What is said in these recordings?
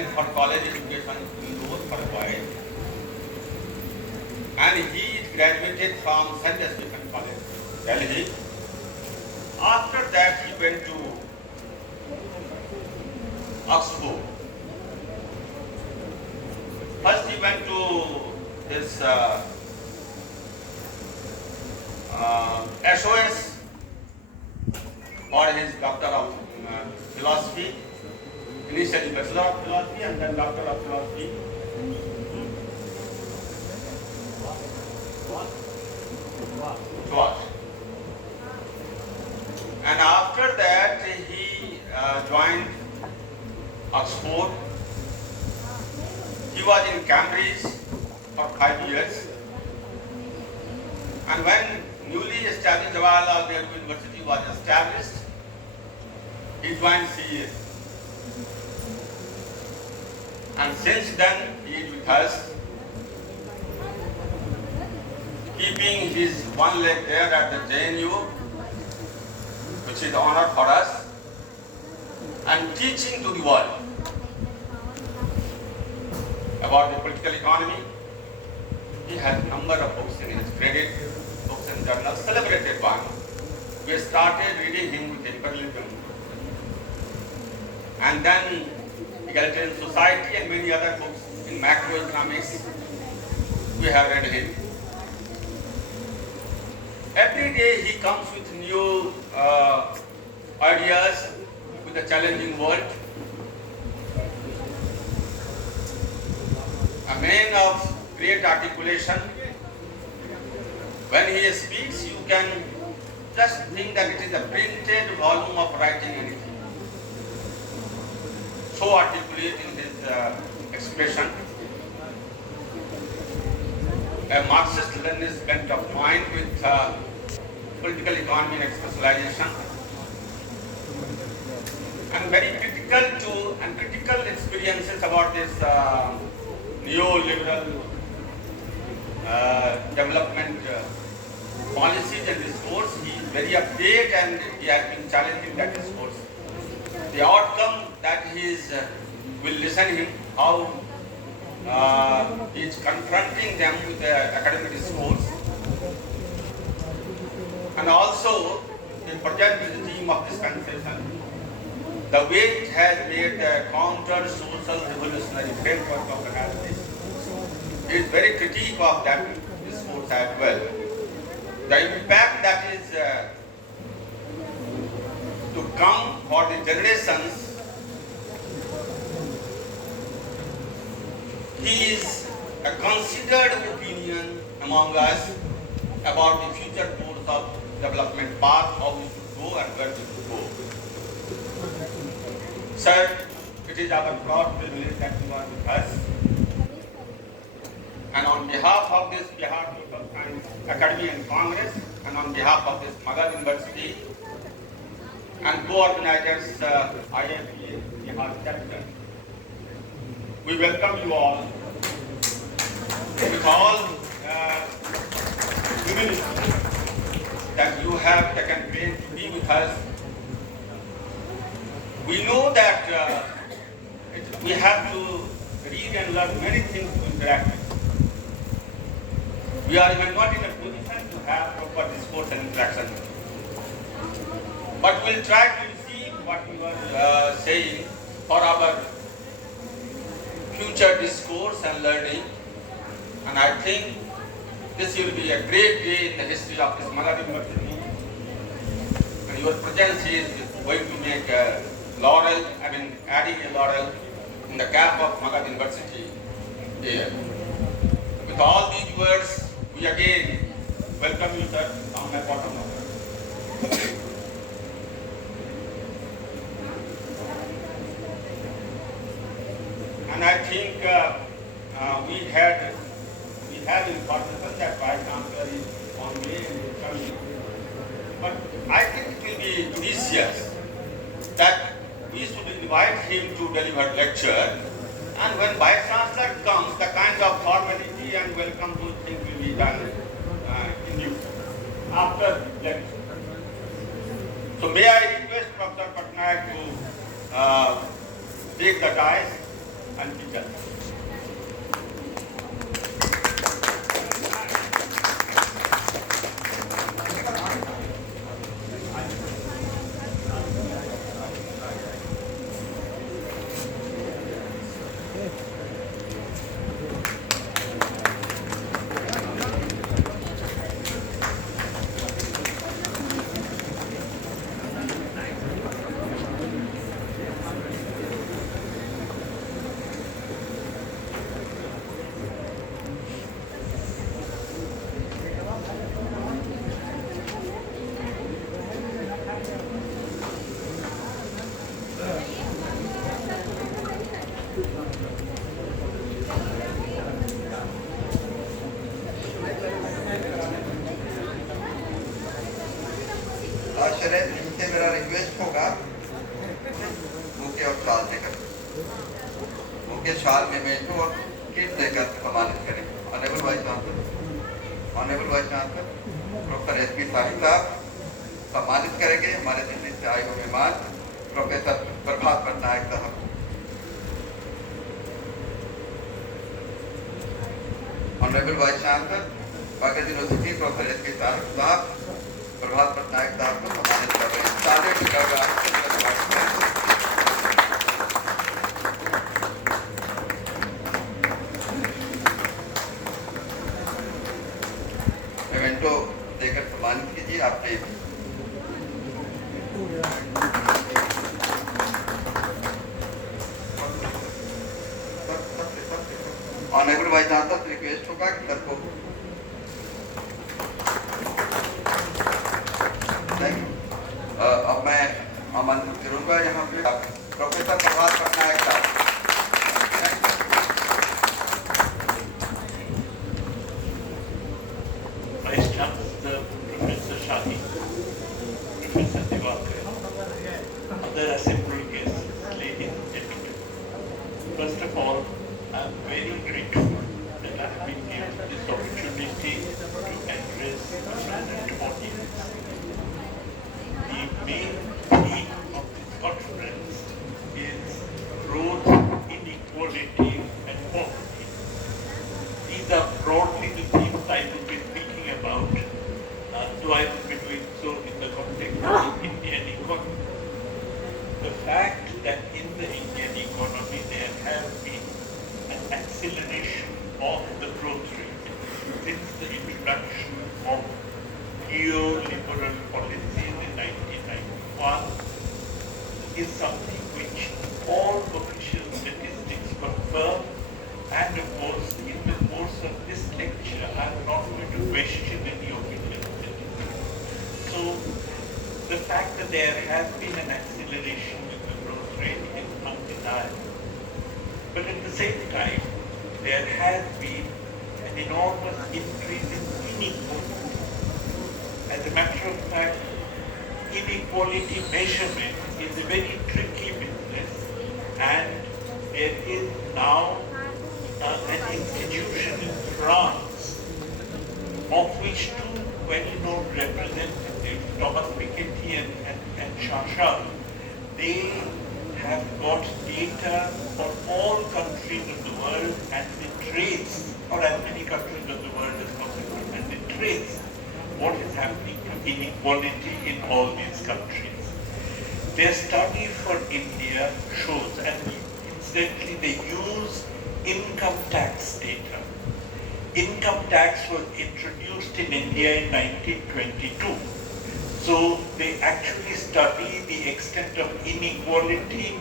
went for college education in Indore for a while, and he graduated from St. Stephen College, Delhi. After that, he went to Oxford. First, he went to this SOS for his Doctor of Philosophy. Initially Bachelor of Philosophy and then Doctor of Philosophy. And after that he joined Oxford. He was in Cambridge for 5 years. And when newly established Jawaharlal Nehru University was established, he joined CA. And since then, he is with us, keeping his one leg there at the JNU, which is honor for us, and teaching to the world about the political economy. He has a number of books in his credit, books and journals, celebrated one. We started reading him with liberalism. And then Egalitarian Society and many other books in macroeconomics, we have read him. Every day he comes with new ideas with a challenging world. A man of great articulation. When he speaks, you can just think that it is a printed volume of writing anything. So articulate in his expression. A Marxist-Leninist bent of mind with political economy and specialization. And very critical experiences about this neoliberal development policies and discourse. He is very updated and he has been challenging that discourse. The outcome that he will listen him, how he is confronting them with the academic discourse. And also the project regime of dispensation, the way it has made the counter-social revolutionary framework of analysis, is very critique of that discourse as well. The impact that is to come for the generations, he is a considered opinion among us about the future course of development path, how we should go and where we should go. Sir, it is our proud privilege that you are with us. And on behalf of this Bihar Social Science Academy and Congress, and on behalf of this Magadh University, and co-organizers IIPA Bihar chapter, we welcome you all with all humility that you have taken pain to be with us. We know that we have to read and learn many things to interact with. We are even not in a position to have proper discourse and interaction. But we'll try to receive what you are saying for our future discourse and learning. And I think this will be a great day in the history of this Magadh University. And your presence is going to make a laurel, adding a laurel in the cap of Magadh University here. With all these words, we again welcome you, sir, on my bottom of it. And I think we have information that Vice Chancellor is on way and is coming. But I think it will be judicious that we should invite him to deliver lecture. And when Vice Chancellor comes, the kind of formality and welcome those things will be done in due after lecture. So may I request Professor Patnaik to take the dais and be done. इनसे मेरा request होगा bouquet और शाल देकर bouquet शाल में मेंटो और kit देकर सम्मानित करें। Honourable vice chancellor professor S P Sahib साहब सम्मानित करेंगे। हमारे दिल्ली से आए हुए मेहमान प्रोफेसर प्रभात पटनायक साहब। Honourable vice chancellor Magadh university professor S P साहब प्रभात पटनायक साहब को सम्मानित कर रहे हैं। सारे मेमेंटो देकर सम्मानित कीजिए। आपने ऑनरेबल वाइस चांसलर रिक्वेस्ट होगा कि सर को अब मैं आमंत्रित करूंगा यहाँ पे प्रोफेसर प्रभात पटनायक साहब। Vice Chancellor Professor Shahi, Professor Divakar, other assembled guests, ladies and gentlemen. First of all, I am very grateful that I have been given this opportunity to address a present audience. The main theme of this conference is growth, inequality, and poverty. These are broadly the themes I will be speaking about, though I will be doing so in the context of the Indian economy. The fact that in the Indian economy there has been an acceleration of the growth rate since the introduction of neoliberal policies in 1991 is something which all official statistics confirm, and of course in the course of this lecture I am not going to question any official statistics. So the fact that there has been an acceleration in the growth rate is undeniable. But at the same time there has been an enormous increase in inequality. As a matter of fact, inequality measurement is a very tricky business, and there is now an institution in France of which two well-known representatives, Thomas Piketty and Chachal, they have got data for all countries of the world, and they trace, or as many countries of the world as possible, and they trace what is happening to inequality in all these countries. Their study for India shows, and incidentally they use income tax data. Income tax was introduced in India in 1922. So they actually study the extent of inequality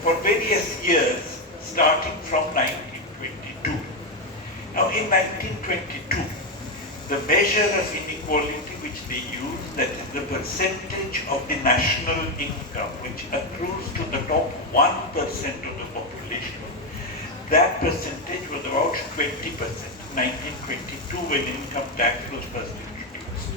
for various years starting from 1922. Now in 1922, the measure of inequality which they use, that is the percentage of the national income which accrues to the top 1% of the population, that percentage was about 20%, 1922 when income tax was first introduced.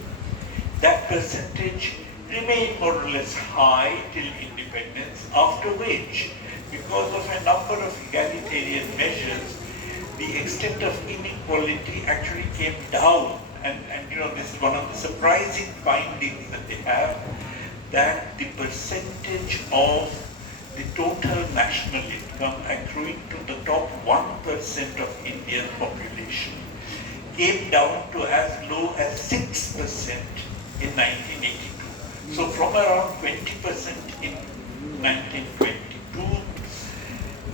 That percentage remained more or less high till independence, after which, because of a number of egalitarian measures, the extent of inequality actually came down, and this is one of the surprising findings that they have, that the percentage of the total national income accruing to the top 1% of Indian population came down to as low as 6% in 1982. So from around 20% in 1922,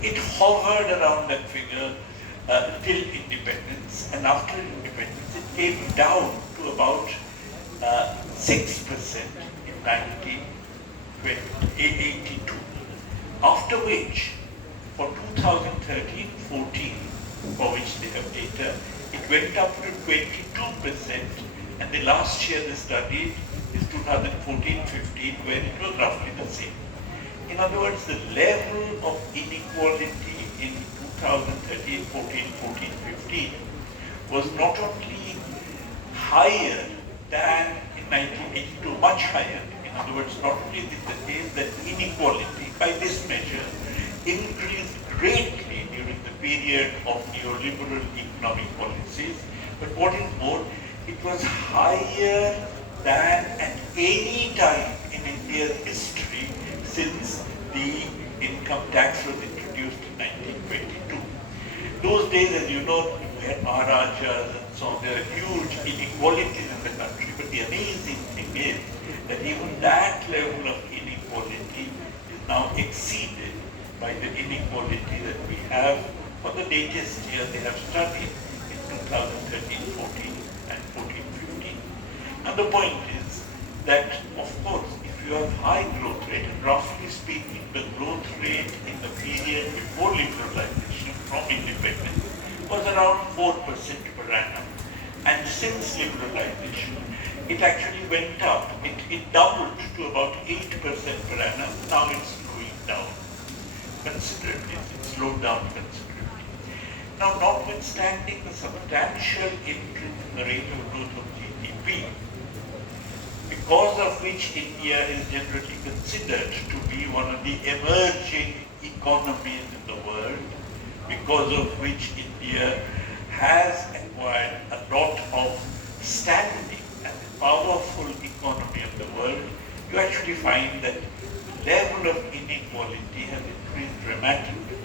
it hovered around that figure till independence, and after independence it came down to about 6% in 1982. After which, for 2013-14, for which they have data, it went up to 22%, and the last year they studied is 2014-15, where it was roughly the same. In other words, the level of inequality in 2013, 14, 14, 15 was not only higher than in 1982, much higher. In other words, not only is it the case that inequality, by this measure, increased greatly during the period of neoliberal economic policies, but what is more, it was higher than at any time in India's history since the income tax was introduced in 1922. Those days, as you know, we had Maharajas and so on. There are huge inequalities in the country, but the amazing thing is that even that level of inequality is now exceeded by the inequality that we have for the latest year they have studied in 2013-14 and 14-15. And the point is that, of course, if you have high growth rate, and roughly speaking, the growth rate in the period before liberalization from independence was around 4% per annum. And since liberalization, it actually went up. It doubled to about 8% per annum. Now it's slowing down considerably. It slowed down considerably. Now, notwithstanding the substantial increase in the rate of growth of GDP, because of which India is generally considered to be one of the emerging economies in the world, because of which India has acquired a lot of standing as a powerful economy of the world, you actually find that the level of inequality has increased dramatically.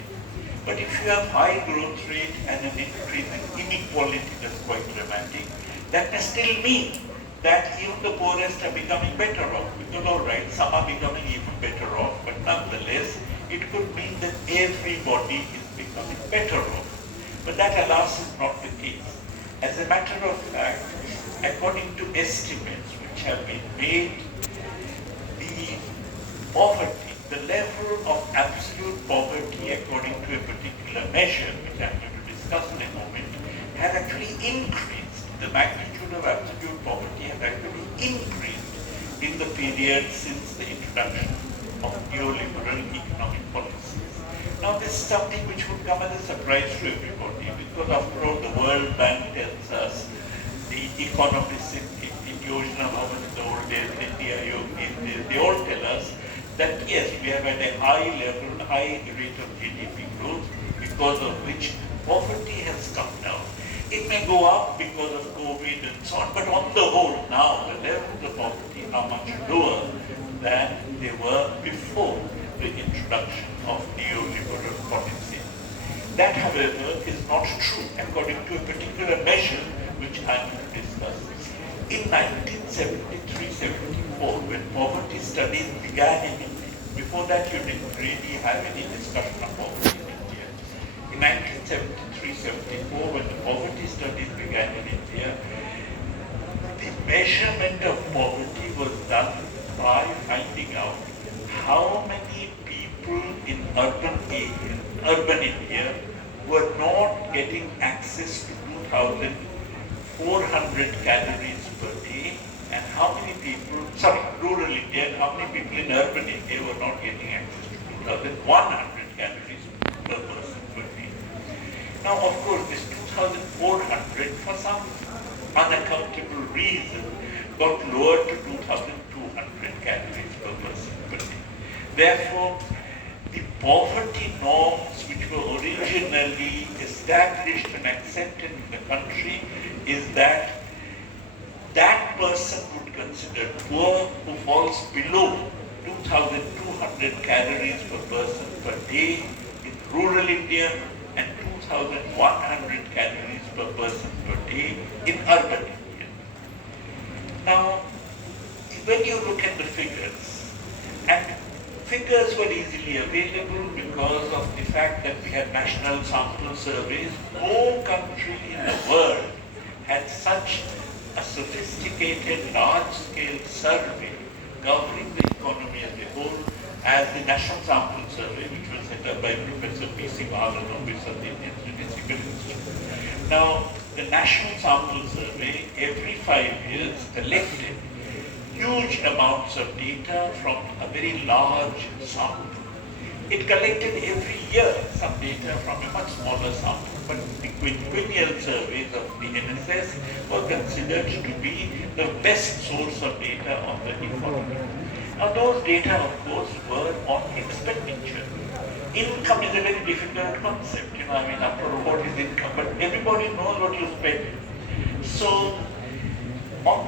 But if you have high growth rate and an increase in inequality that's quite dramatic, that may still mean that even the poorest are becoming better off. Because all right, some are becoming even better off, but nonetheless, it could mean that everybody is becoming better off. But that, alas, is not the case. As a matter of fact, according to estimates which have been made, the poverty, the level of absolute poverty according to a particular measure, which I'm going to discuss in a moment, has actually increased. The magnitude of absolute poverty has actually increased in the period since the introduction of neoliberal economic policies. Now, this is something which would come as a surprise to everybody, because after all, the World Bank tells us, the economists in Yojana Bhavan in the old days, India, they all tell us that yes, we have had a high level, high rate of GDP growth, because of which poverty has come down. It may go up because of COVID and so on, but on the whole now, the levels of poverty are much lower than they were before the introduction of neoliberal policy. That, however, is not true according to a particular measure which I am going to discuss. In 1973-74, when poverty studies began in India, before that you didn't really have any discussion of poverty in India. In 1973-74, when the poverty studies began in India, the measurement of poverty was done by finding out how many people in urban India were not getting access to 2,400 calories per day, and how many people, rural India, and how many people in urban India were not getting access to 2,100 calories per person per day. Now, of course, this 2,400, for some unaccountable reason, got lowered to 2,200 calories per person per day. Therefore, the poverty norms which were originally established and accepted in the country is that person would consider poor who falls below 2,200 calories per person per day in rural India and 2,100 calories per person per day in urban India. Now, when you look at the figures, and figures were easily available because of the fact that we had national sample surveys. No country in the world had such a sophisticated, large-scale survey covering the economy as a whole as the National Sample Survey, which was set up by Professor P.C. Magadh of the Indian Statistical Institute. Now, the National Sample Survey, every 5 years, collected huge amounts of data from a very large sample. It collected every year some data from a much smaller sample, but the quinquennial surveys of the NSS were considered to be the best source of data on the economy. Now those data, of course, were on expenditure. Income is a very difficult concept, after all, what is income? But everybody knows what you spend. So,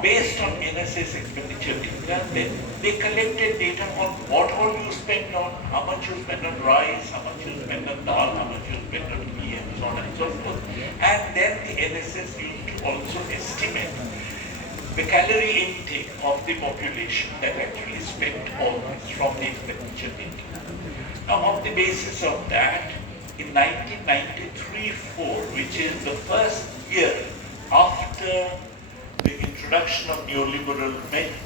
based on NSS expenditure data, then they collected data on what all you spend on, how much you spend on rice, how much you spend on dal, how much you spend on ghee, and so on and so forth. And then the NSS used to also estimate the calorie intake of the population that actually spent all this from the expenditure data. Now, on the basis of that, in 1993-4, which is the first year after the introduction of neoliberal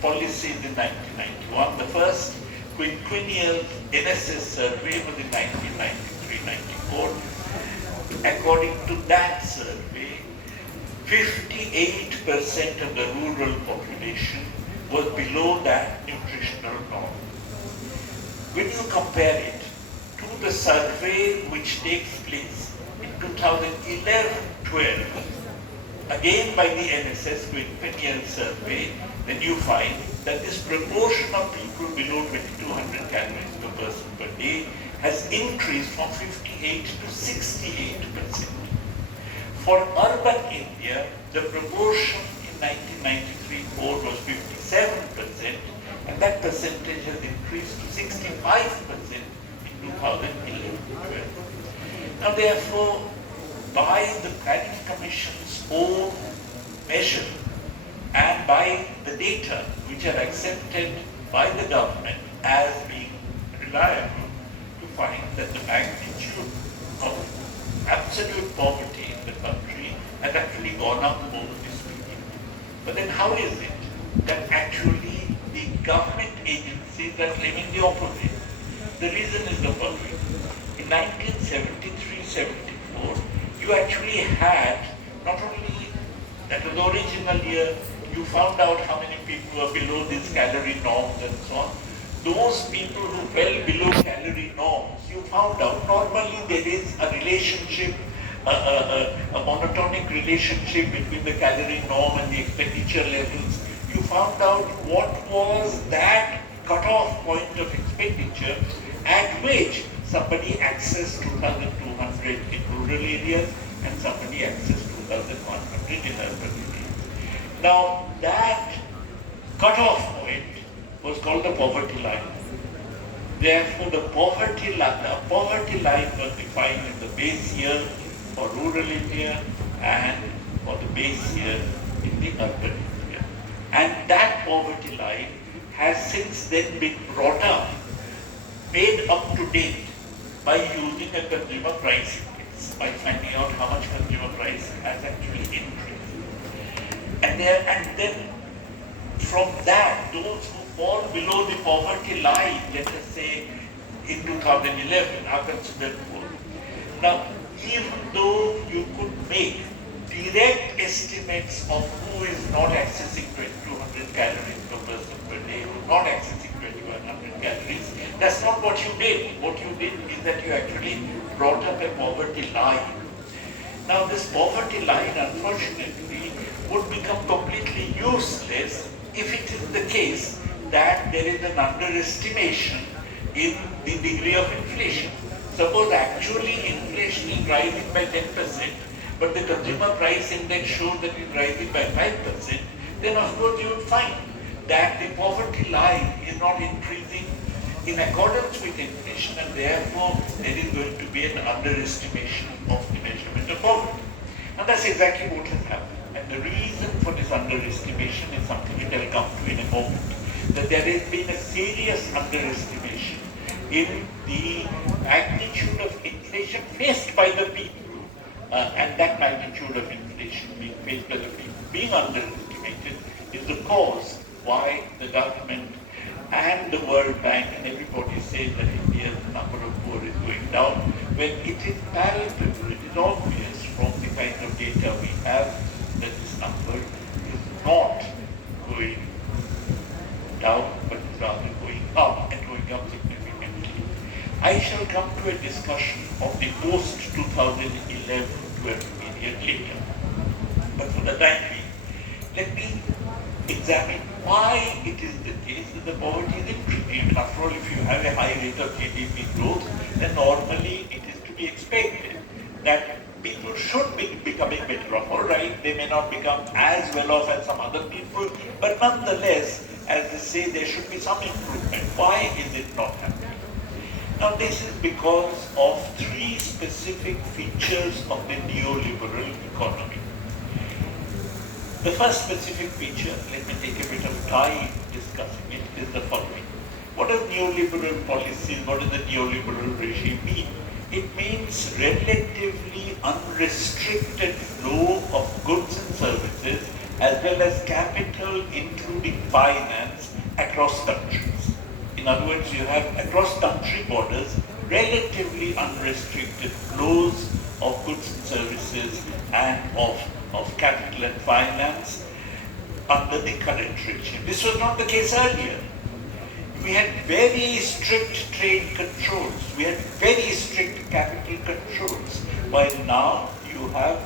policies in 1991, the first quinquennial NSS survey was in 1993-94. According to that survey, 58% of the rural population was below that nutritional norm. When you compare it to the survey which takes place in 2011-12, again by the NSS quinquennial survey, then you find that this proportion of people below 2,200 calories per person per day has increased from 58 to 68%. For urban India, the proportion in 1993-4 was 57%, and that percentage has increased to 65% in 2011-12. Now therefore, by the Planning Commission's own measure and by the data which are accepted by the government as being reliable, to find that the magnitude of absolute poverty in the country has actually gone up over this period. But then how is it that actually the government agencies are claiming the opposite? The reason is the following. In 1973-74, you actually had not only that was the original year, you found out how many people were below these calorie norms and so on. Those people who fell below calorie norms, you found out normally there is a relationship, a monotonic relationship between the calorie norm and the expenditure levels. You found out what was that cutoff point of expenditure at which somebody accessed 2,200 in rural areas and somebody accessed 2,100 in urban areas. Now that cutoff point was called the poverty line. Therefore, the poverty line was defined in the base year for rural India and for the base year in the urban India. And that poverty line has since then been brought up, made up to date by using a consumer price index, by finding out how much consumer price has actually increased. And then from that, those who fall below the poverty line, let us say in 2011, are considered poor. Now, even though you could make direct estimates of who is not accessing 2,200 calories per person per day, who is not accessing 2,100 calories, that's not what you did. What you did is that you actually brought up a poverty line. Now, this poverty line, unfortunately, would become completely useless if it is the case that there is an underestimation in the degree of inflation. Suppose actually inflation is rising by 10%, but the consumer price index shows that it is rising by 5%, then of course you would find that the poverty line is not increasing in accordance with inflation, and therefore there is going to be an underestimation of the measurement of poverty. And that's exactly what has happened. And the reason for this underestimation is something which I'll come to in a moment. That there has been a serious underestimation in the magnitude of inflation faced by the people. And that magnitude of inflation being faced by the people being underestimated is the cause why the government and the World Bank and everybody says that India's number of poor is going down, when it is palpable, it is obvious from the kind of data we have that this number is not going down, but is rather going up and going up significantly. I shall come to a discussion of the post-2011 period later. But for the time being, let me examine why it is the case that the poverty is increasing. After all, if you have a high rate of GDP growth, then normally it is to be expected that people should be becoming better off. All right, they may not become as well off as some other people, but nonetheless, as they say, there should be some improvement. Why is it not happening? Now, this is because of three specific features of the neoliberal economy. The first specific feature, let me take a bit of time discussing it, is the following. What does neoliberal policies, what does the neoliberal regime mean? It means relatively unrestricted flow of goods and services as well as capital, including finance, across countries. In other words, you have across country borders relatively unrestricted flows of goods and services and of capital and finance under the current regime. This was not the case earlier. We had very strict trade controls. We had very strict capital controls. While now you have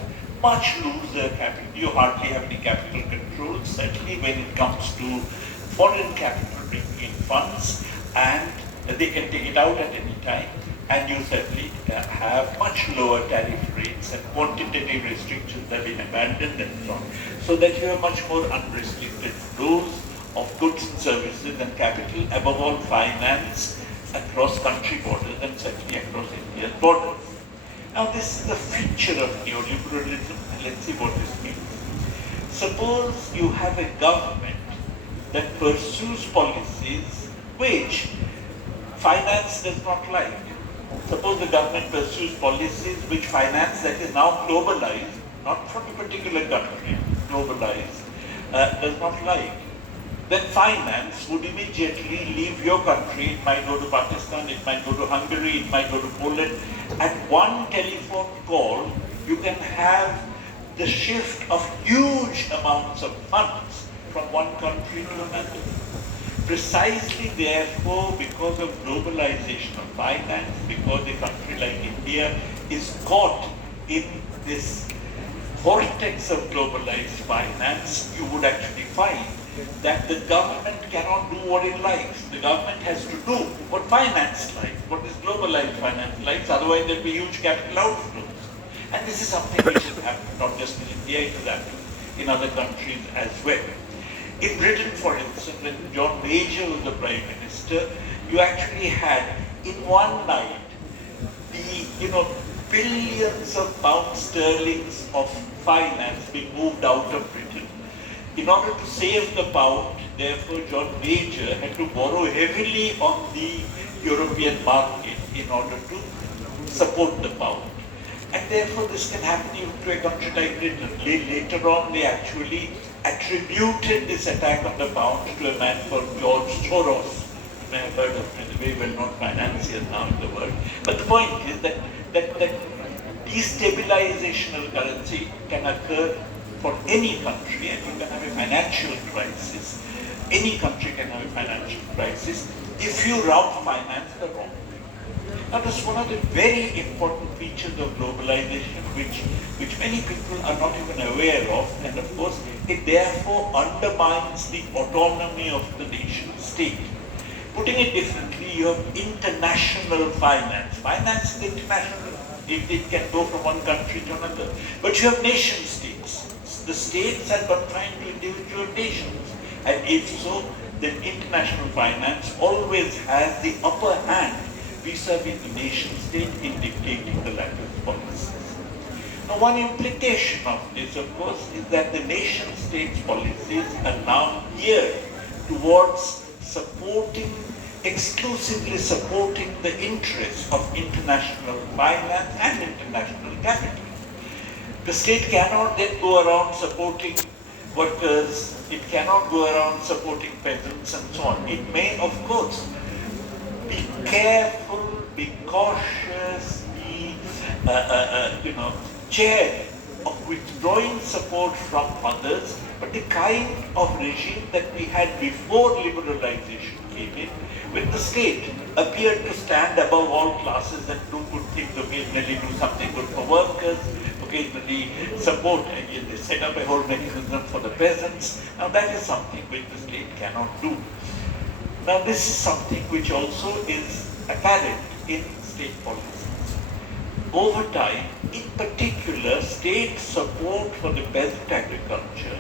much looser capital. You hardly have any capital controls, certainly when it comes to foreign capital bringing in funds, and they can take it out at any time. And you certainly have much lower tariff rates, and quantitative restrictions have been abandoned and so on. So that you have much more unrestricted flows of goods and services and capital, above all finance, across country borders and certainly across India's borders. Now this is the feature of neoliberalism, and let's see what this means. Suppose you have a government that pursues policies which finance does not like. Suppose the government pursues policies which finance that is now globalized, not from a particular country, globalized, does not like. Then finance would immediately leave your country. It might go to Pakistan, it might go to Hungary, it might go to Poland. At one telephone call, you can have the shift of huge amounts of funds from one country to another. Precisely therefore, because of globalization of finance, because a country like India is caught in this vortex of globalized finance, you would actually find that the government cannot do what it likes. The government has to do what finance likes, what is globalized finance likes, otherwise there will be huge capital outflows. And this is something which has happened not just in India, it has happened in other countries as well. In Britain, for instance, when John Major was the Prime Minister, you actually had in one night the billions of pounds sterlings of finance being moved out of Britain. In order to save the pound, therefore, John Major had to borrow heavily on the European market in order to support the pound. And therefore, this can happen even to a country like Britain. Later on, they actually attributed this attack on the pound to a man called George Soros. You may have heard of him, a very well-known financier now in the world. But the point is that destabilization of currency can occur for any country, and you can have a financial crisis. Any country can have a financial crisis if you route finance the wrong way. Now, this is one of the very important features of globalization, which many people are not even aware of, and of course, it therefore undermines the autonomy of the nation state. Putting it differently, you have international finance. Finance is international. It can go from one country to another. But you have nation states. The states are confined to individual nations. And if so, then international finance always has the upper hand vis-a-vis the nation state in dictating the latter policies. Now, one implication of this, of course, is that the nation state's policies are now geared towards exclusively supporting the interests of international finance and international capital. The state cannot then go around supporting workers, it cannot go around supporting peasants and so on. It may, of course, be careful, be cautious, be, chary of withdrawing support from others, but the kind of regime that we had before liberalization came in, when the state appeared to stand above all classes and do good things, occasionally do something good for workers, occasionally support, and they set up a whole mechanism for the peasants. Now that is something which the state cannot do. Now this is something which also is apparent in state policies. Over time, in particular, state support for the peasant agriculture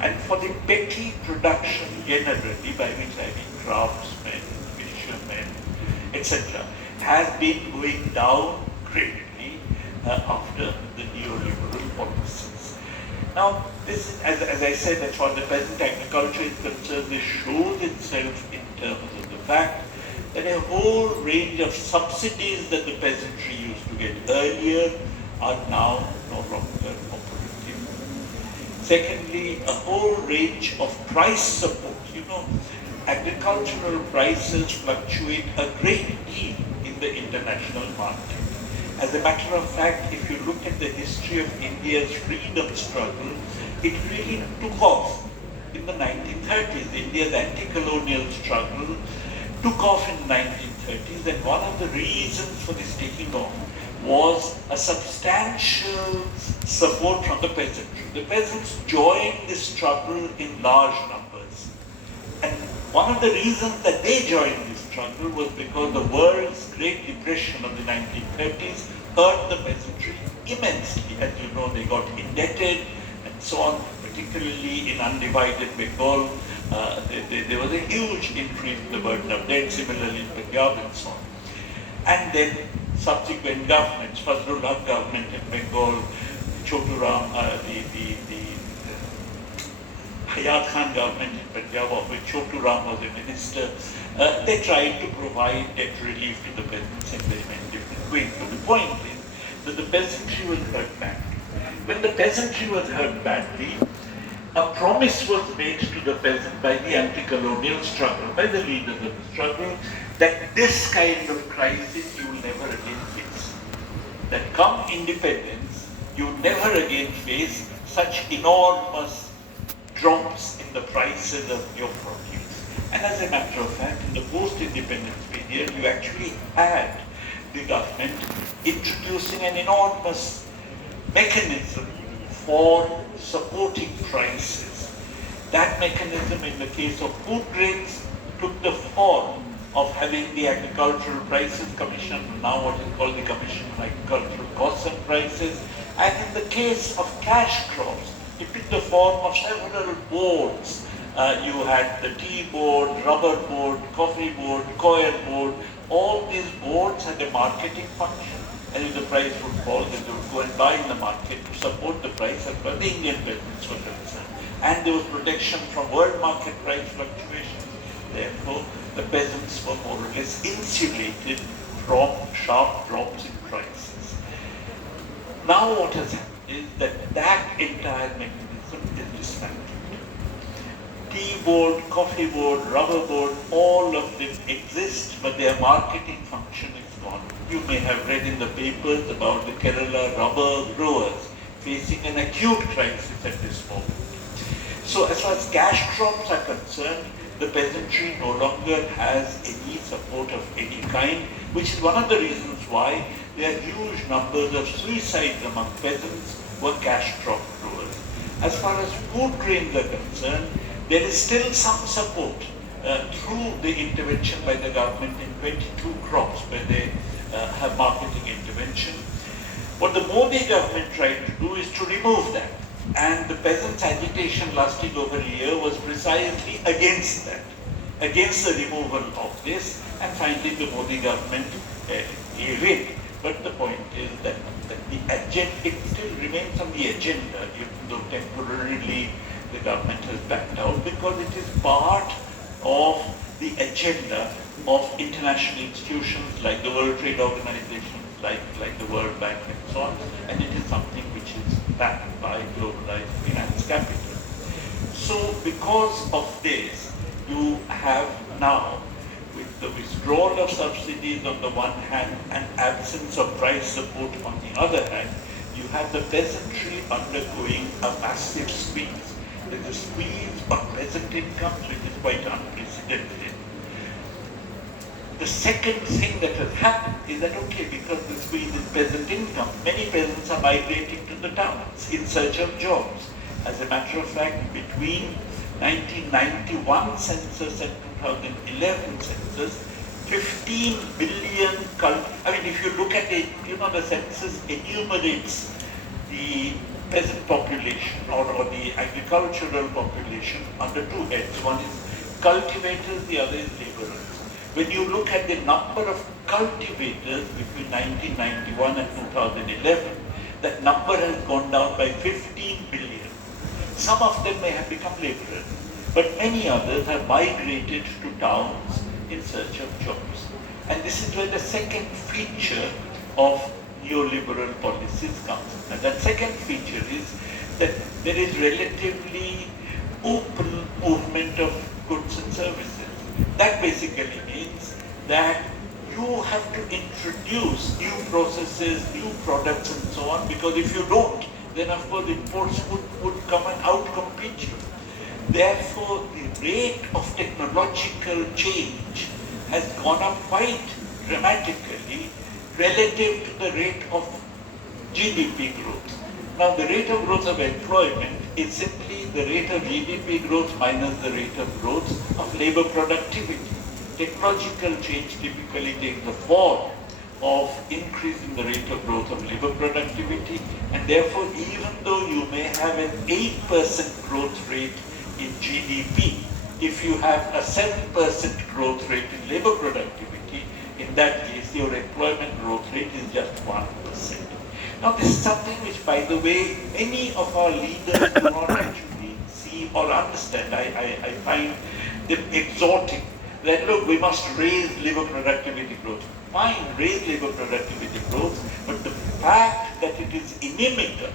and for the petty production generally, by which I mean craftsmen, fishermen, etc., has been going down greatly after the neoliberal policies. Now, this, as I said, as far as the peasant agriculture is concerned, this shows itself in terms of the fact that a whole range of subsidies that the peasantry used to get earlier are now no longer operative. Secondly, a whole range of price support. Agricultural prices fluctuate a great deal in the international market. As a matter of fact, if you look at the history of India's freedom struggle, it really took off in the 1930s. India's anti-colonial struggle took off in the 1930s, and one of the reasons for this taking off was a substantial support from the peasantry. The peasants joined this struggle in large numbers. And one of the reasons that they joined this struggle was because the world's Great Depression of the 1930s hurt the peasantry immensely. As you know, they got indebted and so on, particularly in undivided Bengal. There was a huge increase in the burden of debt, similarly in Punjab and so on. And then subsequent governments, Fazlul Haq government in Bengal, Choturam, the Hayat Khan government in Punjab, of which Choturam was a minister, they tried to provide debt relief to the peasants in many different ways. But the point is that the peasantry was hurt badly. When the peasantry was hurt badly, a promise was made to the peasant by the anti-colonial struggle, by the leaders of the struggle, that this kind of crisis you will never again face. That come independence, you will never again face such enormous drops in the prices of your produce. And as a matter of fact, in the post-independence period, you actually had the government introducing an enormous mechanism for supporting prices. That mechanism in the case of food grains took the form of having the Agricultural Prices Commission, now what is called the Commission on Agricultural Costs and Prices. And in the case of cash crops, it took the form of several boards. You had the tea board, rubber board, coffee board, coir board. All these boards had a marketing function. And if the price would fall, then they would go and buy in the market to support the price as well. The Indian peasants were concerned. And there was protection from world market price fluctuations. Therefore, the peasants were more or less insulated from sharp drops in prices. Now what has happened is that that entire mechanism is dismantled. Tea board, coffee board, rubber board, all of them exist, but their marketing function is gone. You may have read in the papers about the Kerala rubber growers facing an acute crisis at this moment. So as far as cash crops are concerned, the peasantry no longer has any support of any kind, which is one of the reasons why there are huge numbers of suicides among peasants who are cash crop growers. As far as food grains are concerned, there is still some support through the intervention by the government in 22 crops where they have marketing intervention. What the Modi government tried to do is to remove that. And the peasants' agitation lasting over a year was precisely against that. against the removal of this, and finally the Modi government gave in. But the point is that the agenda, it still remains on the agenda, even though temporarily the government has backed out, because it is part of the agenda of international institutions like the World Trade Organization, like the World Bank and so on, and it is something which is backed by globalized finance capital. So because of this, you have now, with the withdrawal of subsidies on the one hand and absence of price support on the other hand, you have the peasantry undergoing a massive squeeze. There's a squeeze on peasant incomes which is quite unprecedented. The second thing that has happened is that, okay, because the squeeze in peasant income, many peasants are migrating to the towns in search of jobs. As a matter of fact, between 1991 census and 2011 census, 15 billion, if you look at it, the census enumerates the peasant population or the agricultural population under two heads. One is cultivators, the other is laborers. When you look at the number of cultivators between 1991 and 2011, that number has gone down by 15 billion. Some of them may have become laborers, but many others have migrated to towns in search of jobs. And this is where the second feature of neoliberal policies comes in. And that second feature is that there is relatively open movement of goods and services. That basically means that you have to introduce new processes, new products and so on, because if you don't, then of course imports would come and outcompete you. Therefore, the rate of technological change has gone up quite dramatically relative to the rate of GDP growth. Now, the rate of growth of employment is simply the rate of GDP growth minus the rate of growth of labor productivity. Technological change typically takes the form of increasing the rate of growth of labor productivity, and therefore, even though you may have an 8% growth rate in GDP, if you have a 7% growth rate in labor productivity, in that case, your employment growth rate is just 1%. Now, this is something which, by the way, many of our leaders do not actually see or understand. I find them exhorting that, look, we must raise labor productivity growth. Fine, raise labor productivity growth, but the fact that it is inimical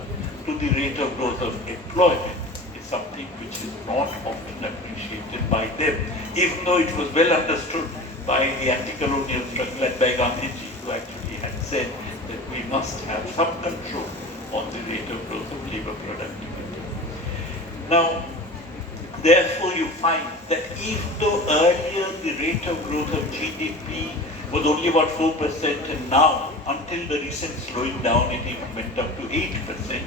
to the rate of growth of employment is something which is not often appreciated by them, even though it was well understood by the anti-colonial struggle and by Gandhiji, who actually had said that we must have some control on the rate of growth of labor productivity. Now, therefore, you find that even though earlier the rate of growth of GDP was only about 4%, and now, until the recent slowing down, it even went up to 8%.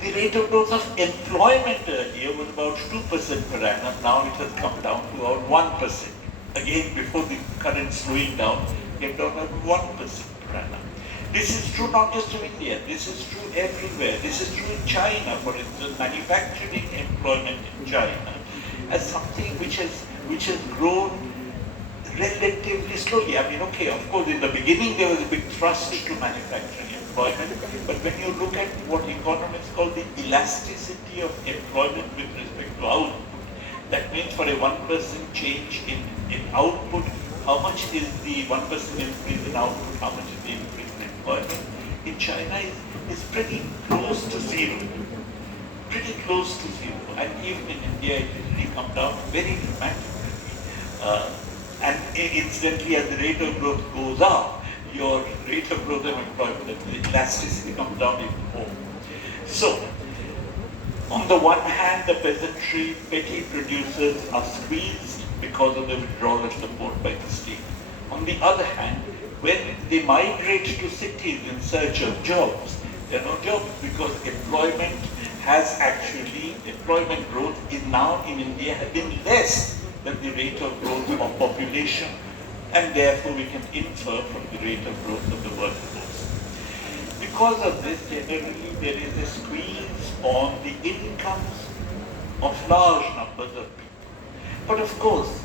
The rate of growth of employment earlier was about 2% per annum. Now it has come down to about 1%. Again, before the current slowing down, came down to 1% per annum. This is true not just of India, this is true everywhere. This is true in China, for instance. Manufacturing employment in China as something which has grown relatively slowly. Okay, of course, in the beginning there was a big thrust to manufacturing employment, but when you look at what economists call the elasticity of employment with respect to output, that means for a 1% change in output, how much is the 1% increase in output, how much is the increase in employment? In China is pretty close to zero. Pretty close to zero. And even in India, it has really come down very dramatically. And incidentally, as the rate of growth goes up, your rate of growth of employment, the elasticity comes down even more. So, on the one hand, the peasantry, petty producers are squeezed because of the withdrawal of support by the state. On the other hand, when they migrate to cities in search of jobs, there are no jobs because employment growth is now in India has been less than the rate of growth of population, and therefore we can infer from the rate of growth of the workforce. Because of this, generally there is a squeeze on the incomes of large numbers of people. But of course,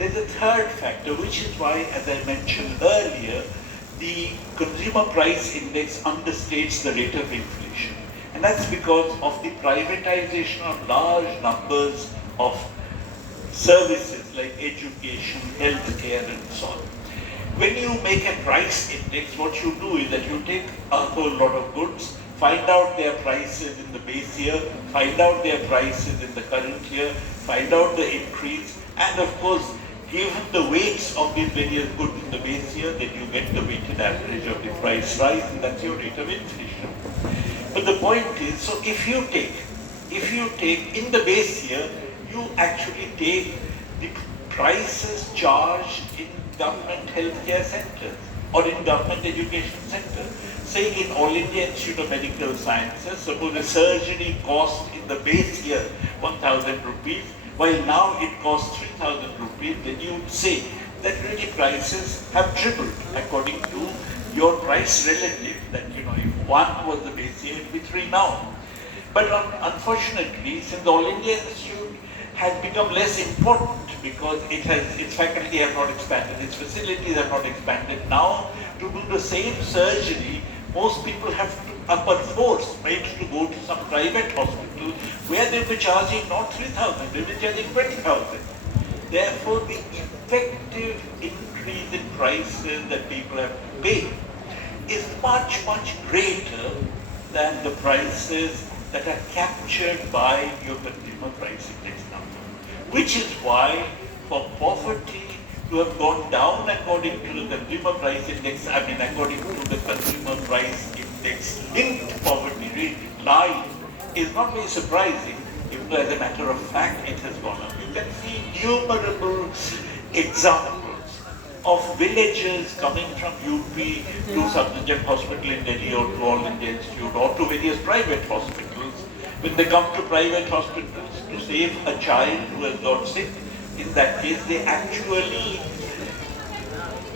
there's a third factor, which is why, as I mentioned earlier, the consumer price index understates the rate of inflation. And that's because of the privatization of large numbers of services like education, healthcare, and so on. When you make a price index, what you do is that you take a whole lot of goods, find out their prices in the base year, find out their prices in the current year, find out the increase, and of course, given the weights of these various goods in the base year, then you get the weighted average of the price rise, and that's your rate of inflation. But the point is, so if you take in the base year, you actually take the prices charged in government healthcare centers or in government education centers. Say in All India Institute of Medical Sciences, suppose a surgery cost in the base year 1,000 rupees, while now it costs 3,000 rupees, then you would say that really prices have tripled according to your price relative, that if one was the base year, it would be 3 now. But unfortunately, since the All India Institute has become less important because its faculty have not expanded, its facilities have not expanded. Now, to do the same surgery, most people have to, upper force, made to go to some private hospital where they'll be charging not 3,000, they'll be charging 20,000. Therefore, the effective increase in prices that people have to pay is much, much greater than the prices that are captured by your consumer price index number. Which is why for poverty to have gone down according to the consumer price index, according to the consumer price index linked poverty rate line is not very surprising, even though as a matter of fact it has gone up. You can see innumerable examples of villagers coming from UP to Safdarjung Hospital in Delhi or to All India Institute or to various private hospitals. When they come to private hospitals to save a child who has got sick, in that case they actually,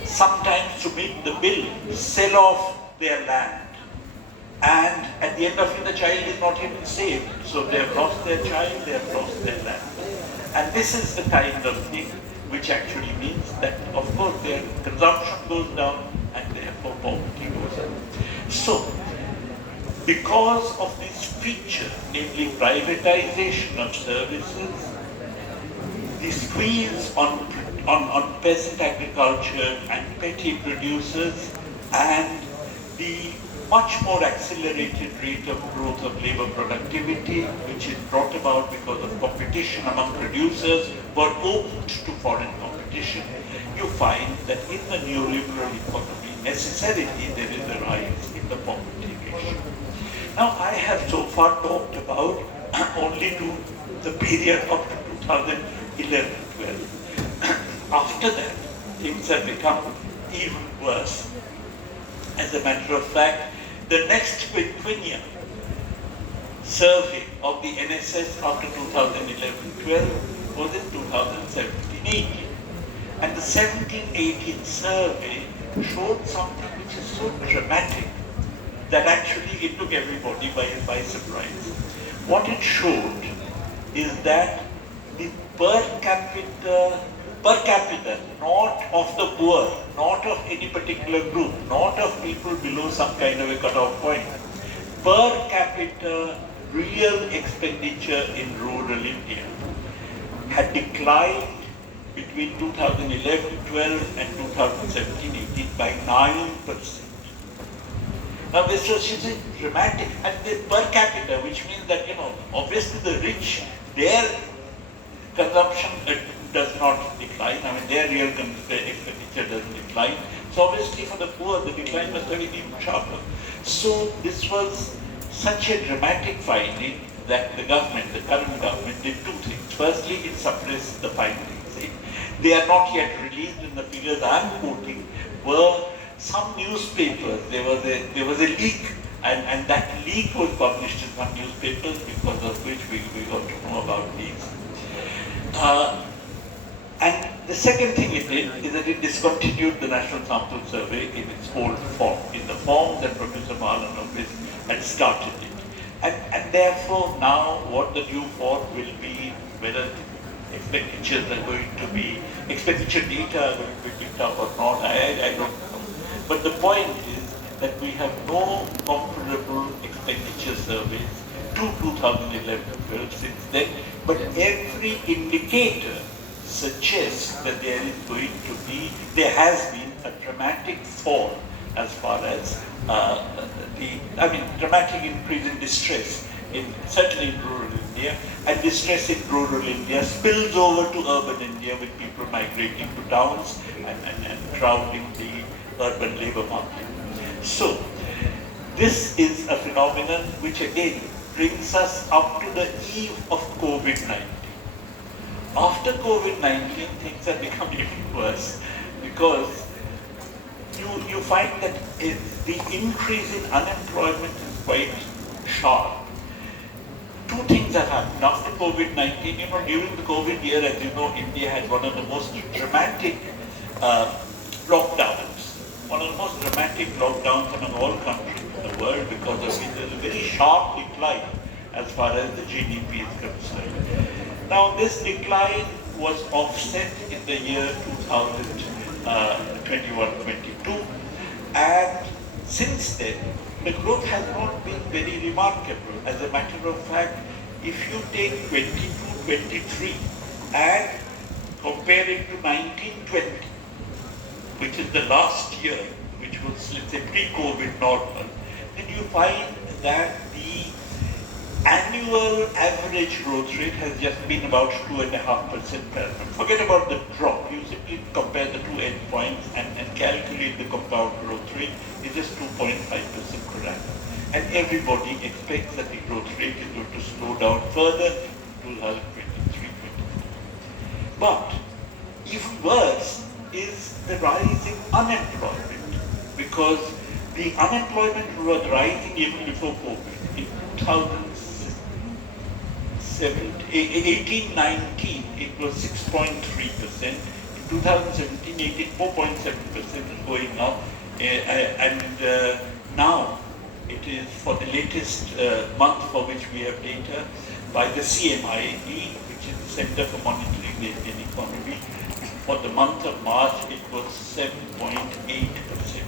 sometimes to meet the bill, sell off their land. And at the end of it, the child is not even saved. So they have lost their child, they have lost their land. And this is the kind of thing which actually means that, of course, their consumption goes down and therefore poverty goes up. So, because of this feature, namely privatization of services, the squeeze on peasant agriculture and petty producers, and the much more accelerated rate of growth of labor productivity, which is brought about because of competition among producers who are open to foreign competition, you find that in the neoliberal economy, necessarily there is a rise in the poverty ratio. Now, I have so far talked about only to the period up to 2011-12. After that, things have become even worse. As a matter of fact, the next quinquennial survey of the NSS after 2011-12 was in 2017-18. And the 17-18 survey showed something which is so dramatic that actually it took everybody by surprise. What it showed is that the per capita, not of the poor, not of any particular group, not of people below some kind of a cutoff point, per capita real expenditure in rural India had declined between 2011-12 and 2017-18 by 9%. Now this was dramatic, and the per capita, which means that, obviously the rich, their consumption does not decline. Their real expenditure doesn't decline. So obviously for the poor, the decline must have been even sharper. So this was such a dramatic finding that the government, the current government, did two things. Firstly, it suppressed the findings. They are not yet released, and the figures I am quoting were some newspapers. There was a leak, and that leak was published in some newspapers, because of which we got to know about these. And the second thing it did is that it discontinued the National Sample Survey in its old form, in the form that Professor Magadh had started it. And therefore now what the new form will be, whether expenditures are going to be, expenditure data are going to be picked up or not, I don't know. But the point is that we have no comparable expenditure surveys to 2011-12 since then, but every indicator suggests that there has been a dramatic fall as far as dramatic increase in distress, certainly in rural India, and distress in rural India spills over to urban India with people migrating to towns and crowding the urban labor market. So, this is a phenomenon which again brings us up to the eve of COVID-19. After COVID-19, things have become even worse because you find that the increase in unemployment is quite sharp. Two things have happened. After COVID-19, during the COVID year, as you know, India had one of the most dramatic lockdowns. One of the most dramatic lockdowns among all countries in the world because of which there's a very sharp decline as far as the GDP is concerned. Now, this decline was offset in the year 2021-22, and since then, the growth has not been very remarkable. As a matter of fact, if you take 22-23 and compare it to 19-20, which is the last year, which was, let's say, pre-COVID normal, then you find that the annual average growth rate has just been about 2.5% per annum. Forget about the drop. You simply compare the two endpoints and calculate the compound growth rate. It's just 2.5% per annum. And everybody expects that the growth rate is going to slow down further in 2023-24. But even worse is the rise in unemployment, because the unemployment was rising even before COVID. In 2018-19, it was 6.3%. In 2017-18, 4.7% is going up. And now it is, for the latest month for which we have data by the CMIE, which is the Center for Monitoring the Indian Economy, for the month of March, it was 7.8%.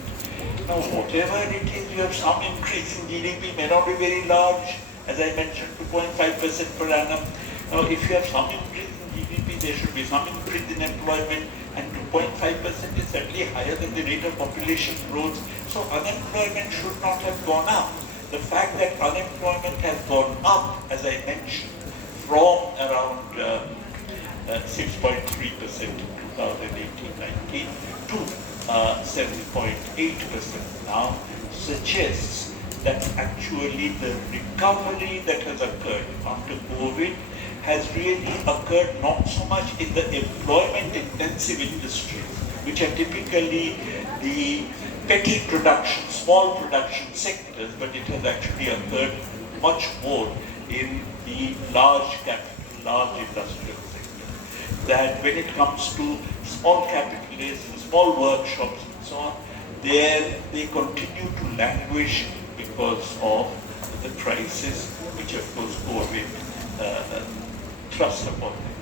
Now, whatever it is, you have some increase in GDP, may not be very large, as I mentioned, 2.5% per annum. Now, if you have some increase in GDP, there should be some increase in employment, and 2.5% is certainly higher than the rate of population growth. So, unemployment should not have gone up. The fact that unemployment has gone up, as I mentioned, from around 6.3% in 2018-19 to 7.8% now suggests that actually the recovery that has occurred after COVID has really occurred not so much in the employment-intensive industries, which are typically the petty production, small production sectors, but it has actually occurred much more in the large capital, large industrial sector. That when it comes to small capitalists, small workshops and so on, they continue to languish because of the crisis which of course COVID thrust upon them.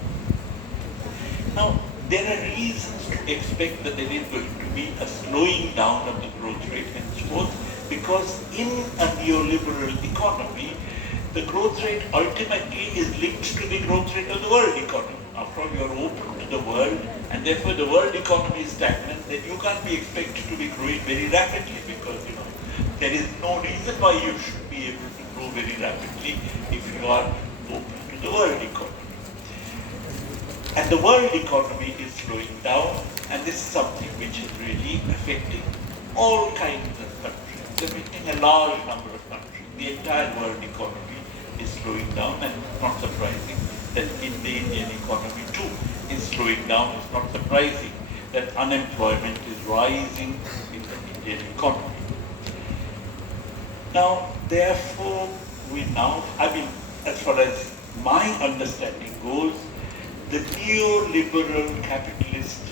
Now, there are reasons to expect that there is going to be a slowing down of the growth rate henceforth, because in a neoliberal economy, the growth rate ultimately is linked to the growth rate of the world economy. After all, you are open to the world, and therefore the world economy is stagnant, then you can't be expected to be growing very rapidly, because there is no reason why you should be able to grow very rapidly if you are open to the world economy. And the world economy is slowing down, and this is something which is really affecting all kinds of countries. It's affecting a large number of countries. The entire world economy is slowing down, and it's not surprising that in the Indian economy too is slowing down. It's not surprising that unemployment is rising in the Indian economy. Now, therefore, as far as my understanding goes, the neoliberal capitalist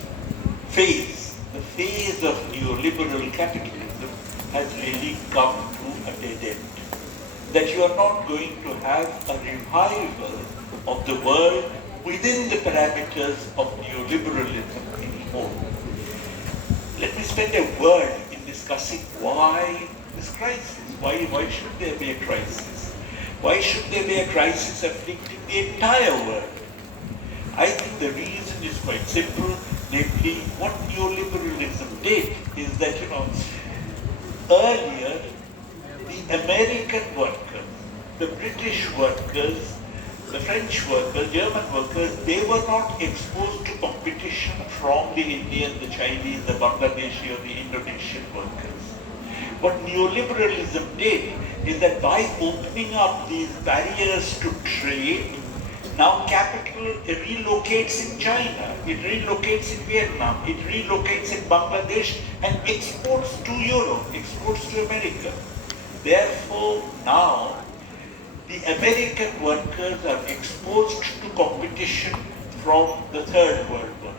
phase, the phase of neoliberal capitalism has really come to a dead end. That you are not going to have a revival of the world within the parameters of neoliberalism anymore. Let me spend a word in discussing why this crisis. Why should there be a crisis? Why should there be a crisis afflicting the entire world? I think the reason is quite simple, namely what neoliberalism did is that, earlier the American workers, the British workers, the French workers, German workers, they were not exposed to competition from the Indian, the Chinese, the Bangladeshi or the Indonesian workers. What neoliberalism did is that by opening up these barriers to trade, now capital relocates in China, it relocates in Vietnam, it relocates in Bangladesh and exports to Europe, exports to America. Therefore, now the American workers are exposed to competition from the third world workers.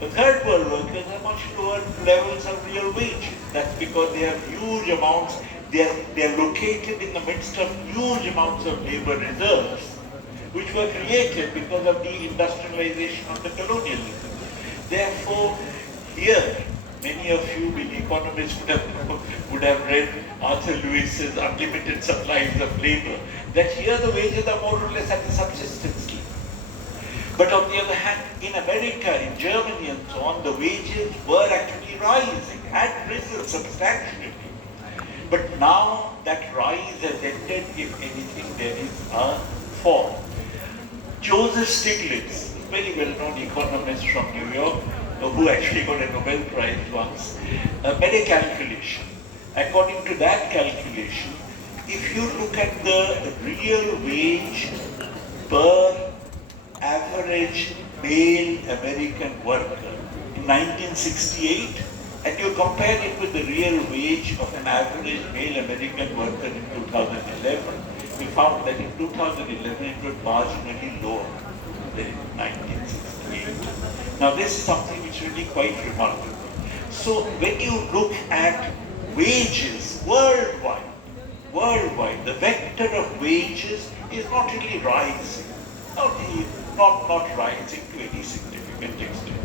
The third world workers have much lower levels of real wages. That's because they have huge amounts, they are located in the midst of huge amounts of labor reserves, which were created because of the industrialization of the colonialism. Therefore, here, many of you in Economist would have read Arthur Lewis's Unlimited Supplies of Labor, that here the wages are more or less at the subsistence level. But on the other hand, in America, in Germany and so on, the wages were actually rising, had risen substantially. But now that rise has ended, if anything, there is a fall. Joseph Stiglitz, a very well-known economist from New York, who actually got a Nobel Prize once, made a calculation. According to that calculation, if you look at the real wage per average male American worker in 1968, and you compare it with the real wage of an average male American worker in 2011, we found that in 2011 it was marginally lower than in 1968. Now this is something which is really quite remarkable. So when you look at wages worldwide, the vector of wages is not really rising, not rising to any significant extent.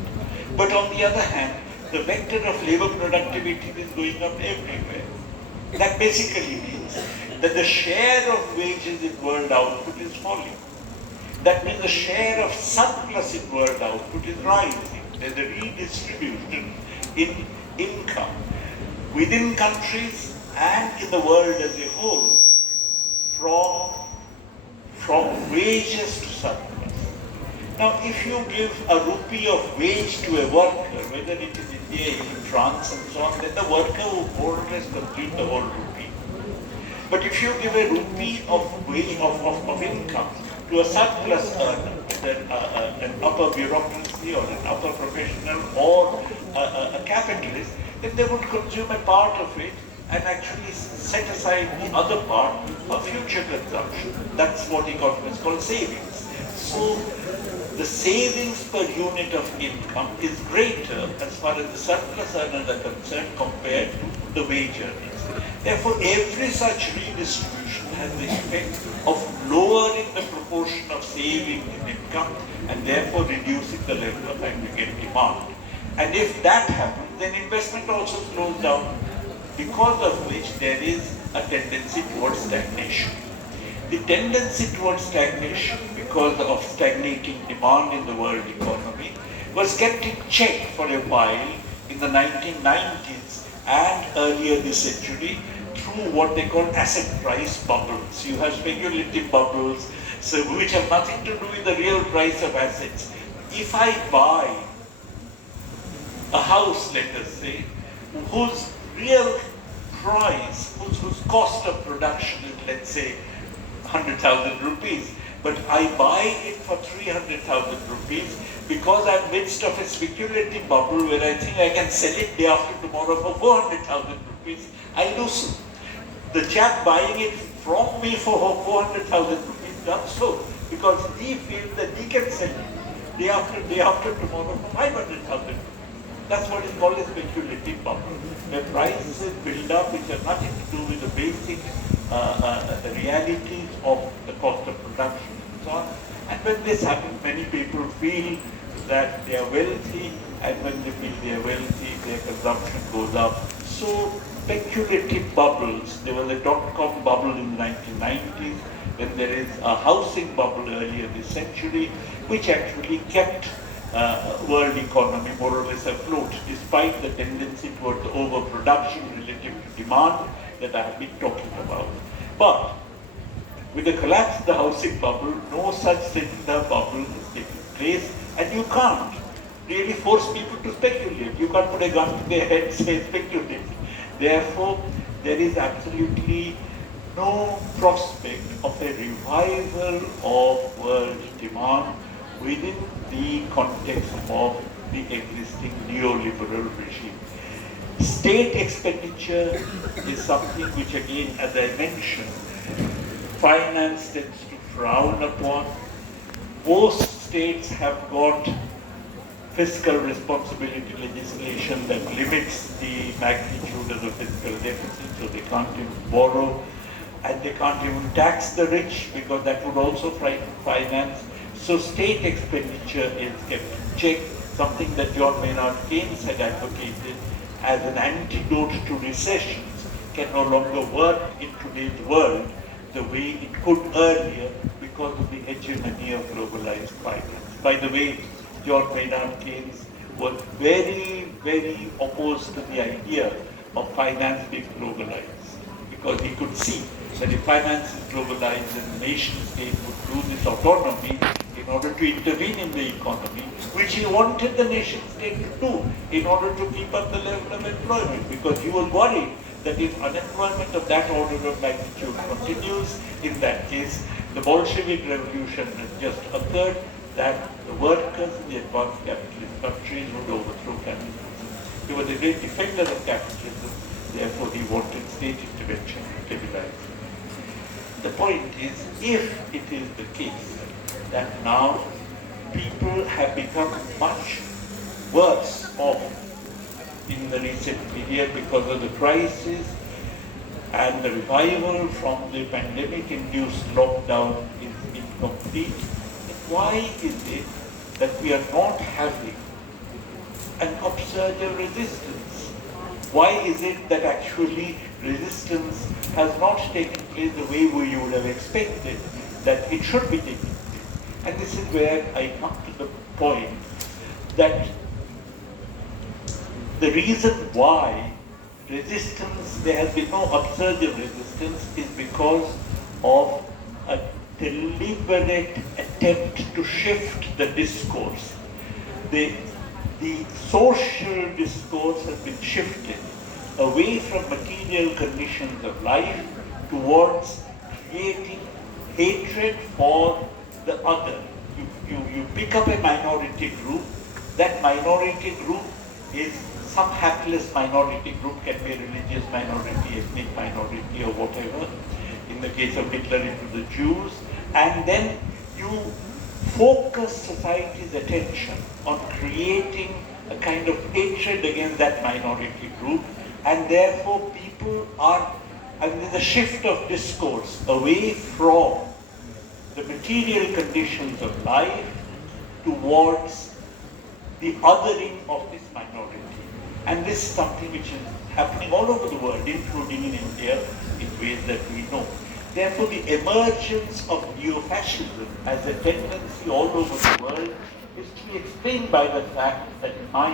But on the other hand, the vector of labor productivity is going up everywhere. That basically means that the share of wages in world output is falling. That means the share of surplus in world output is rising. There's a redistribution in income within countries and in the world as a whole from wages to surplus. Now, if you give a rupee of wage to a worker, whether it is India, in France and so on, then the worker will more or less complete the whole rupee. But if you give a rupee of income to a surplus earner, whether an upper bureaucracy or an upper professional or a capitalist, then they would consume a part of it and actually set aside the other part for future consumption. That's what economists call savings. So the savings per unit of income is greater as far as the surplus earners are concerned compared to the wage earners. Therefore, every such redistribution has the effect of lowering the proportion of saving in income and therefore reducing the level of aggregate demand. And if that happens, then investment also slows down, because of which there is a tendency towards stagnation. The tendency towards stagnation, because of stagnating demand in the world economy, was kept in check for a while in the 1990s and earlier this century through what they call asset price bubbles. You have speculative bubbles, so which have nothing to do with the real price of assets. If I buy a house, let us say, whose real price, whose cost of production is, let's say, 100,000 rupees, but I buy it for 300,000 rupees because I'm midst of a speculative bubble where I think I can sell it day after tomorrow for 400,000 rupees, I do so. The chap buying it from me for 400,000 rupees does so because he feels that he can sell it day after tomorrow for 500,000 rupees. That's what is called a speculative bubble, where prices build up which have nothing to do with the basic realities of the cost of production and so on, and when this happens, many people feel that they are wealthy, and when they feel they are wealthy, their consumption goes up. So speculative bubbles, there was a dot-com bubble in the 1990s, then there is a housing bubble earlier this century, which actually kept world economy more or less afloat, despite the tendency towards overproduction relative to demand that I have been talking about. But with the collapse of the housing bubble, no such similar bubble has taken place, and you can't really force people to speculate. You can't put a gun to their head and say speculate. Therefore, there is absolutely no prospect of a revival of world demand within the context of the existing neoliberal regime. State expenditure is something which, again, as I mentioned, finance tends to frown upon. Most states have got fiscal responsibility legislation that limits the magnitude of the fiscal deficit, so they can't even borrow, and they can't even tax the rich because that would also frighten finance. So state expenditure is kept in check, something that John Maynard Keynes had advocated as an antidote to recessions can no longer work in today's world the way it could earlier because of the hegemony of globalized finance. By the way, John Maynard Keynes was very, very opposed to the idea of finance being globalized because he could see that if finance is globalized, then the nation state would lose its autonomy in order to intervene in the economy, which he wanted the nation state to do in order to keep up the level of employment, because he was worried that if unemployment of that order of magnitude continues, in that case, the Bolshevik revolution has just occurred, that the workers in the advanced capitalist countries would overthrow capitalism. He was a great defender of capitalism, therefore he wanted state intervention to stabilize it. The point is, if it is the case that now people have become much worse off in the recent period because of the crisis and the revival from the pandemic-induced lockdown is incomplete, why is it that we are not having an upsurge of resistance? Why is it that actually resistance has not taken place the way we would have expected that it should be taking place? And this is where I come to the point that the reason why resistance, there has been no upsurge of resistance, is because of a deliberate attempt to shift the discourse. The social discourse has been shifted away from material conditions of life towards creating hatred for the other. You pick up a minority group, that minority group is some hapless minority group, can be a religious minority, ethnic minority, or whatever. In the case of Hitler, it was the Jews. And then you focus society's attention on creating a kind of hatred against that minority group, and therefore people are, there's a shift of discourse away from the material conditions of life towards the othering of this minority. And this is something which is happening all over the world, including in India, in ways that we know. Therefore, the emergence of neo-fascism as a tendency all over the world is to be explained by the fact that in my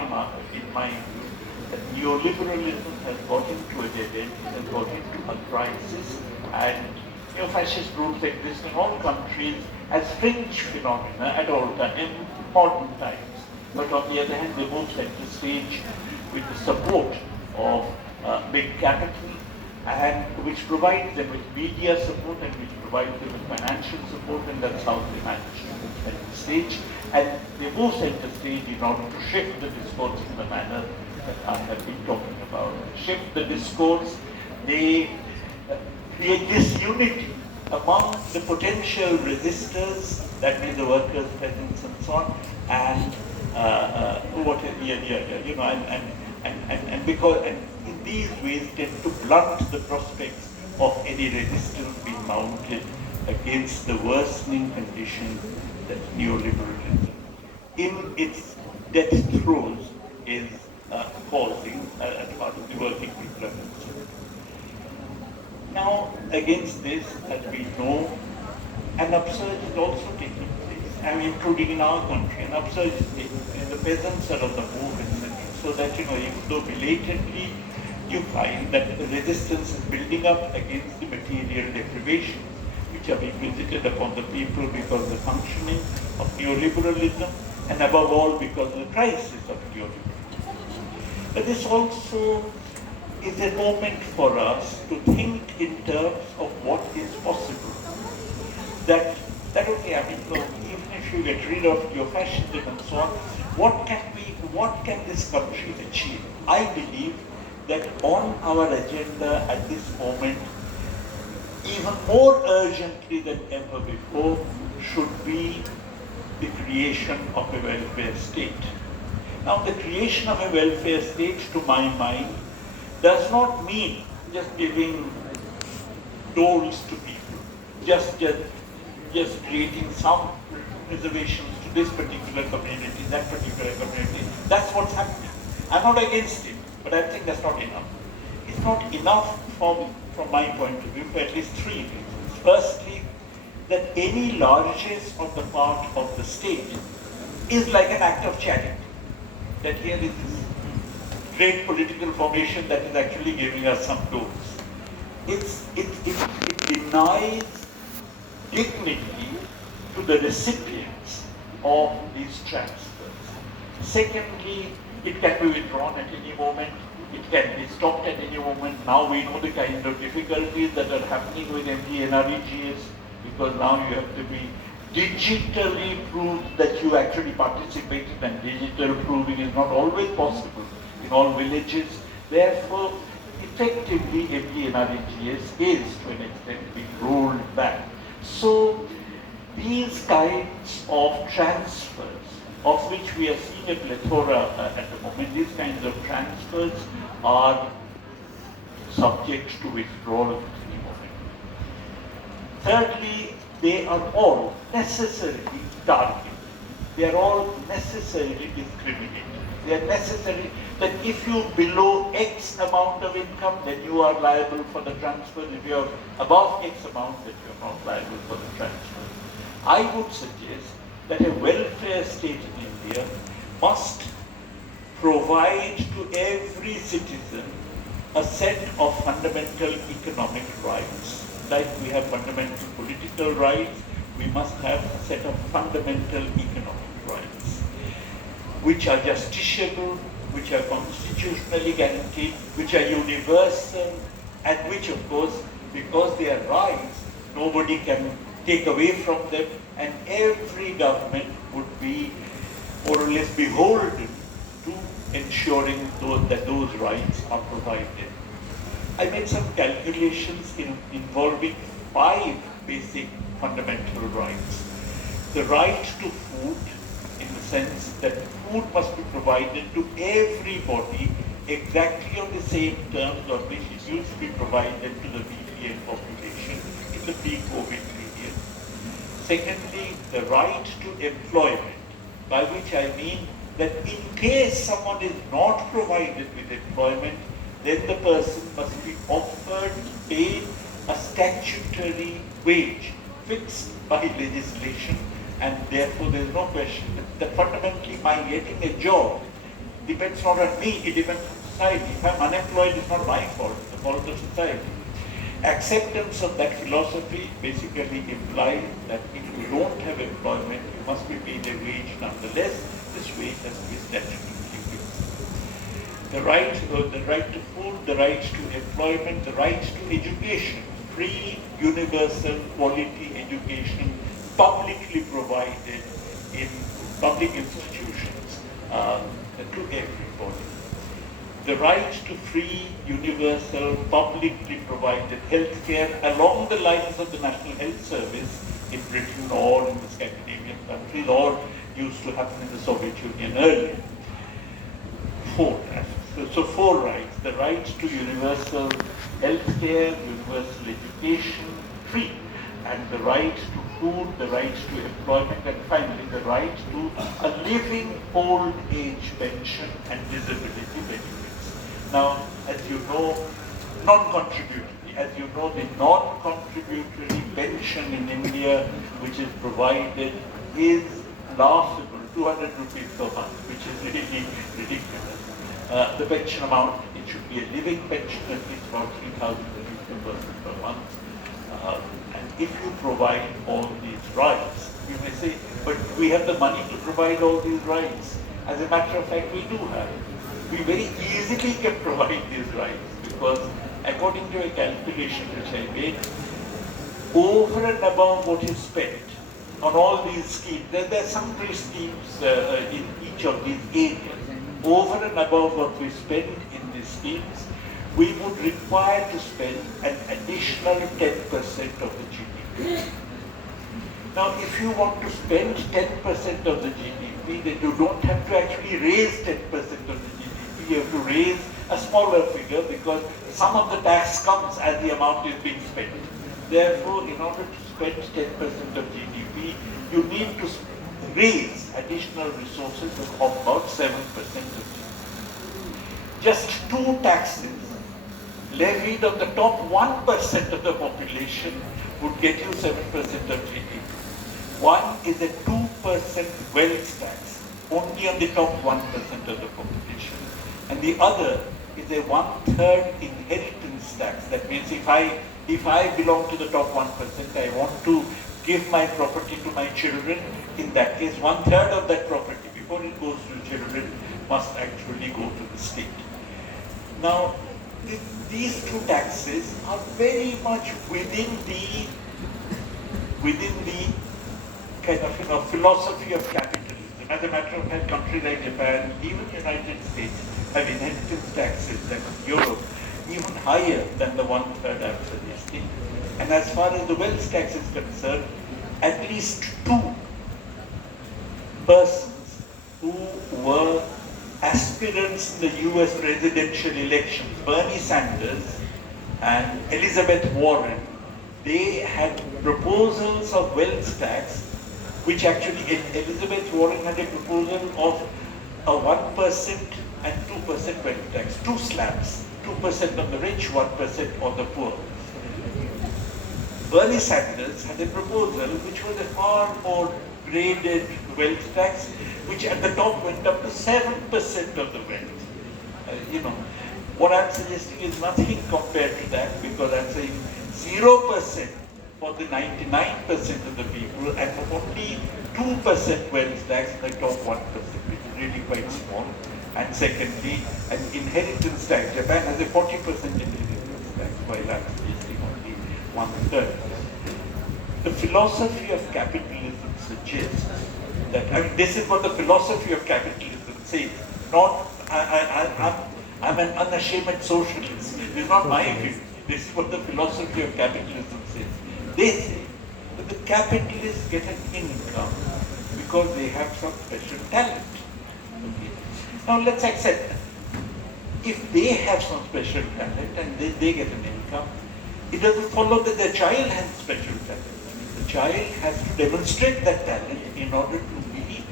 view, that neoliberalism has got into a dead end, has got into a crisis, and neo-fascist groups exist in all countries as fringe phenomena at all times, in modern times. But on the other hand, they move center stage with the support of big capital, and which provides them with media support and which provides them with financial support, and that's how they manage to move center stage. And they move center stage in order to shift the discourse in the manner that I have been talking about. Shift the discourse, they create this unity among the potential resistors, that means the workers, peasants, and so on, and because in these ways tend to blunt the prospects of any resistance being mounted against the worsening conditions that neoliberalism, in its death throes, is causing as part of the working people are concerned. Now, against this, as we know, an upsurge is also taking place, and including in our country, an upsurge is taking place. The peasants are on the move, etc. So that, even though belatedly, you find that the resistance is building up against the material deprivations which are being visited upon the people because of the functioning of neoliberalism, and above all because of the crisis of neoliberalism. But this also is a moment for us to think in terms of what is possible. That okay, even if you get rid of your fascism and so on, what can this country achieve? I believe that on our agenda at this moment, even more urgently than ever before, should be the creation of a welfare state. Now, the creation of a welfare state, to my mind, does not mean just giving doles to people, just creating some reservations to this particular community, that particular community. That's what's happening. I'm not against it, but I think that's not enough. It's not enough from my point of view for at least three reasons. Firstly, that any largesse on the part of the state is like an act of charity. That here is this great political formation that is actually giving us some doles. It denies dignity to the recipients of these transfers. Secondly, it can be withdrawn at any moment. It can be stopped at any moment. Now we know the kind of difficulties that are happening with MD-NREGS, because now you have to be digitally proved that you actually participated, and digital proving is not always possible in all villages. Therefore, effectively, MD-NREGS is to an extent being rolled back. So, these kinds of transfers, of which we are seeing a plethora at the moment, these kinds of transfers are subject to withdrawal at any moment. Thirdly, they are all necessarily targeted. They are all necessarily discriminated. They are necessary that if you below X amount of income, then you are liable for the transfer. If you are above X amount, then you are not liable for the transfer. I would suggest that a welfare state in India must provide to every citizen a set of fundamental economic rights. Like we have fundamental political rights, we must have a set of fundamental economic rights, which are justiciable, which are constitutionally guaranteed, which are universal, and which, of course, because they are rights, nobody can take away from them, and every government would be more or less beholden to ensuring that those rights are provided. I made some calculations involving 5 basic fundamental rights. The right to food, in the sense that food must be provided to everybody exactly on the same terms on which it used to be provided to the BPL population in the pre-COVID period. Secondly, the right to employment, by which I mean that in case someone is not provided with employment, then the person must be offered, paid a statutory wage fixed by legislation, and therefore there is no question that fundamentally my getting a job depends not on me, it depends on society. If I'm unemployed, it's not my fault, it's the fault of society. Acceptance of that philosophy basically implies that if you don't have employment, you must be paid a wage nonetheless. This wage has to be statutorily fixed. The right to food, the right to employment, the right to education, free, universal, quality education, publicly provided in public institutions to everybody. The right to free, universal, publicly provided healthcare along the lines of the National Health Service in Britain or in the Scandinavian countries, or used to happen in the Soviet Union earlier. 4 rights. The right to universal healthcare, universal education, free. and the right to food, the right to employment, and finally the right to a living old age pension and disability benefits. Now, as you know, non-contributory, as you know, the non-contributory pension in India which is provided is laughable, 200 rupees per month, which is really ridiculous. The pension amount, it should be a living pension, at least about 3,000 rupees per person per month. And if you provide all these rights, you may say, but we have the money to provide all these rights. As a matter of fact, we do have. We very easily can provide these rights because according to a calculation which I made, over and above what is spent on all these schemes, there are some schemes in each of these areas. Over and above what we spend in these schemes, we would require to spend an additional 10% of the GDP. Now, if you want to spend 10% of the GDP, then you don't have to actually raise 10% of the GDP. You have to raise a smaller figure because some of the tax comes as the amount is being spent. Therefore, in order to spend 10% of GDP, you need to raise additional resources of about 7% of GDP. Just two taxes levied on the top 1% of the population would get you 7% of GDP. One is a 2% wealth tax, only on the top 1% of the population. And the other is a 1/3 inheritance tax. That means if I belong to the top 1%, I want to give my property to my children. In that case, 1/3 of that property, before it goes to children, must actually go to the state. Now, these two taxes are very much within the kind of philosophy of capitalism. As a matter of fact, countries like Japan, even United States, have inheritance taxes, like Europe, even higher than the 1/3 I'm suggesting. And as far as the wealth tax is concerned, at least two persons who were aspirants in the US presidential elections, Bernie Sanders and Elizabeth Warren, they had proposals of wealth tax, which actually Elizabeth Warren had a proposal of a 1% and 2% wealth tax, two slabs, 2% on the rich, 1% on the poor. Bernie Sanders had a proposal which was a far more graded wealth tax, which at the top went up to 7% of the wealth. What I'm suggesting is nothing compared to that, because I'm saying 0% for the 99% of the people and only 2% wealth tax in the top 1%, which is really quite small. And secondly, an inheritance tax. Japan has a 40% inheritance tax, while I'm suggesting only 1/3. The philosophy of capitalism suggests that, this is what the philosophy of capitalism says. I'm an unashamed socialist. This is not my view. This is what the philosophy of capitalism says. They say that the capitalists get an income because they have some special talent. Okay. Now let's accept that. If they have some special talent and they get an income, it doesn't follow that their child has special talent. The child has to demonstrate that talent in order to be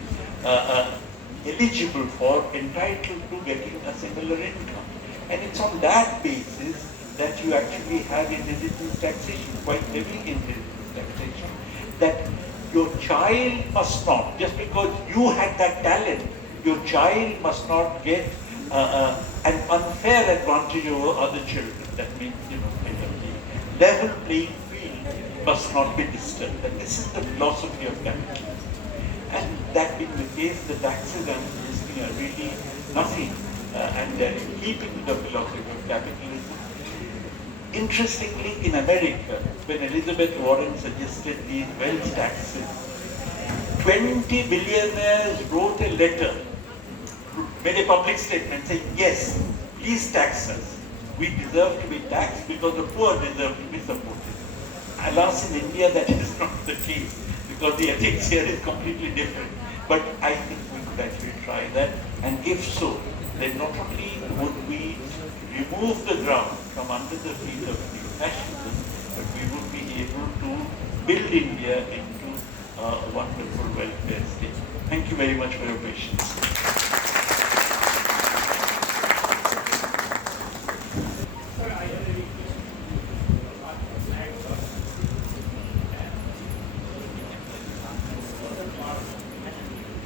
eligible for, entitled to getting a similar income. And it's on that basis that you actually have inheritance taxation, quite heavy inheritance taxation, that your child must not, just because you had that talent, your child must not get an unfair advantage over other children. That means, kind of the level playing field must not be disturbed. And this is the philosophy of capitalism. And that being the case, the taxes I'm suggesting are really nothing, and they're in keeping with the philosophy of capitalism. Interestingly, in America, when Elizabeth Warren suggested these wealth taxes, 20 billionaires wrote a letter, made a public statement saying, yes, please tax us. We deserve to be taxed because the poor deserve to be supported. Alas, in India, that is not the case, because the ethics here is completely different. But I think we could actually try that. And if so, then not only would we remove the ground from under the feet of the fascism, but we would be able to build India into a wonderful welfare state. Thank you very much for your patience.